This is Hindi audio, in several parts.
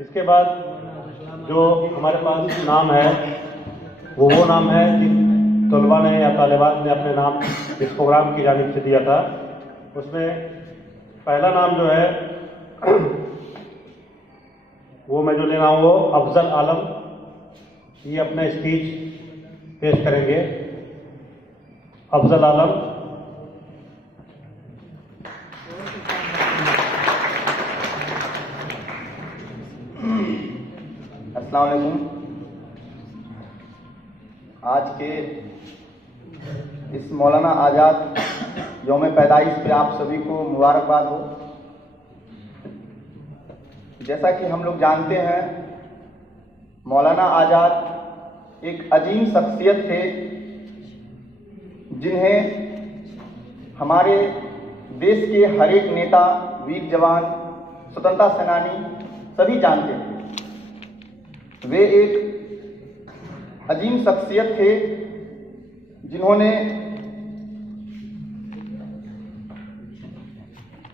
इसके बाद जो हमारे पास नाम है वो नाम है जिन तलबा ने या तालिबात ने अपने नाम इस प्रोग्राम की जानिब से दिया था। उसमें पहला नाम जो है वो मैं जो ले रहा हूँ वो अफजल आलम, ये अपना स्पीच पेश करेंगे। अफजल आलम। अस्सलाम वालेकुम। आज के इस मौलाना आज़ाद यौम पैदाइश पे आप सभी को मुबारकबाद हो। जैसा कि हम लोग जानते हैं, मौलाना आज़ाद एक अजीम शख्सियत थे जिन्हें हमारे देश के हर एक नेता, वीर जवान, स्वतंत्रता सेनानी सभी जानते थे। वे एक अजीम शख्सियत थे जिन्होंने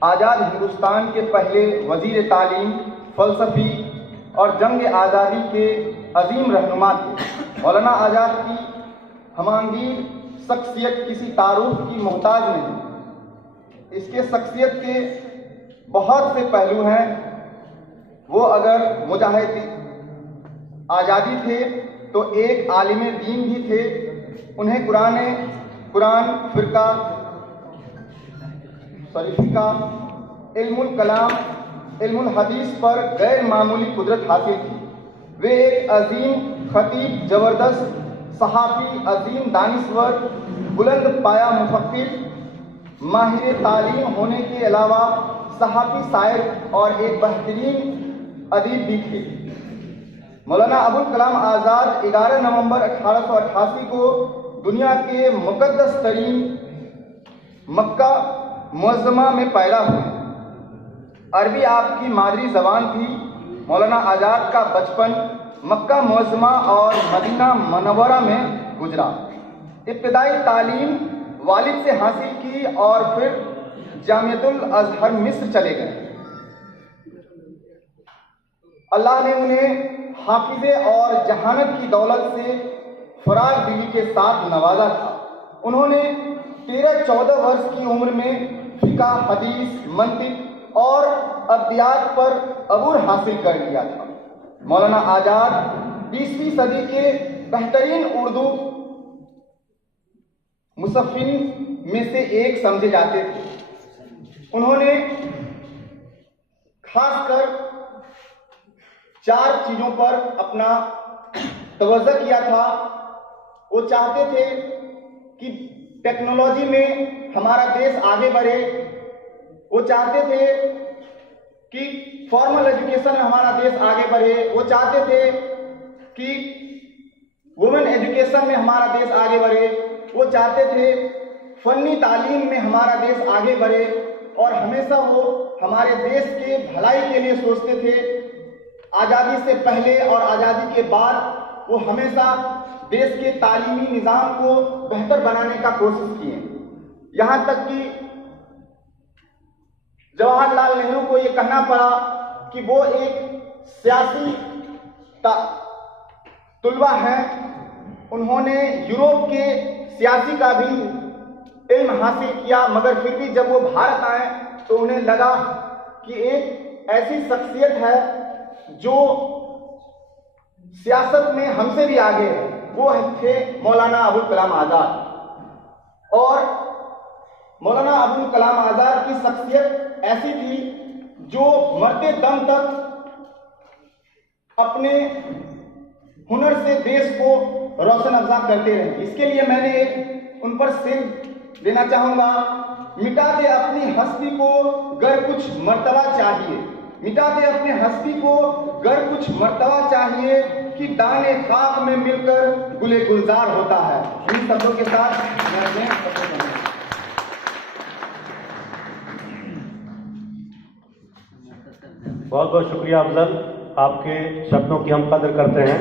आज़ाद हिंदुस्तान के पहले वजीर तालीम, फ़लसफ़ी और जंग आज़ादी के अजीम रहनुमा थे। मौलाना आज़ाद की हमांगीर शख्सियत किसी तारुफ की मोहताज नहीं। इसके शख्सियत के बहुत से पहलू हैं। वो अगर मुजाहिद आज़ादी थे तो एक आलिम दीन भी थे। उन्हें कुरान, फ़िक़ा, इल्मुल कलाम, इल्मुल हदीस पर गैर मामूली कुदरत हासिल थी। वे एक अजीम खतीब, ज़बरदस्त सहाफ़ी, अजीम दानिश्वर, बुलंद पाया मुफ़क्किर, माहिर तालीम होने के अलावा सहाफ़ी, शायर और एक बेहतरीन अदीब भी थे। मौलाना अबुल कलाम आज़ाद 11 नवंबर 1888 को दुनिया के मुक़द्दस तरीन मक्का मुअज़्ज़मा में पैदा हुए। अरबी आपकी मादरी ज़बान थी। मौलाना आज़ाद का बचपन मक्का मुअज़्ज़मा और मदीना मुनव्वरा में गुजरा। इब्तिदाई तालीम वालिद से हासिल की और फिर जामिअतुल अज़हर मिस्र चले गए। अल्लाह ने उन्हें हाफिज़े और जहानत की दौलत से फराग दिली के साथ नवाजा था। उन्होंने 13-14 वर्ष की उम्र में फ़िक़ा, हदीस, मंतिक और अद्वियात पर अबूर हासिल कर लिया था। मौलाना आज़ाद 20वीं सदी के बेहतरीन उर्दू मुसफ़्फ़िन में से एक समझे जाते थे। उन्होंने खासकर 4 चीज़ों पर अपना तवज्जो किया था। वो चाहते थे कि टेक्नोलॉजी में हमारा देश आगे बढ़े। वो चाहते थे कि फॉर्मल एजुकेशन में हमारा देश आगे बढ़े। वो चाहते थे कि वुमेन एजुकेशन में हमारा देश आगे बढ़े। वो चाहते थे फ़नी तालीम में हमारा देश आगे बढ़े और हमेशा वो हमारे देश के भलाई के लिए सोचते थे। आज़ादी से पहले और आज़ादी के बाद वो हमेशा देश के तालीमी निज़ाम को बेहतर बनाने का कोशिश किए। यहाँ तक कि जवाहरलाल नेहरू को ये कहना पड़ा कि वो एक सियासी तुलबा हैं। उन्होंने यूरोप के सियासी का भी इल्म हासिल किया, मगर फिर भी जब वो भारत आए तो उन्हें लगा कि एक ऐसी शख्सियत है जो सियासत में हमसे भी आगे है। वो थे मौलाना अबुल कलाम आज़ाद। और मौलाना अबुल कलाम आज़ाद की शख्सियत ऐसी थी जो मरते दम तक अपने हुनर से देश को रोशन अफजा करते रहे। इसके लिए मैंने उन पर शेर देना चाहूँगा। मिटा दे अपनी हस्ती को गर कुछ मर्तबा चाहिए, मिटा दे अपने हस्ती को गर कुछ मर्तबा चाहिए कि दाने खाक में मिलकर गुले गुलजार होता है। इन शब्दों के साथ मैं बहुत बहुत शुक्रिया अफजल, आपके शब्दों की हम कदर करते हैं।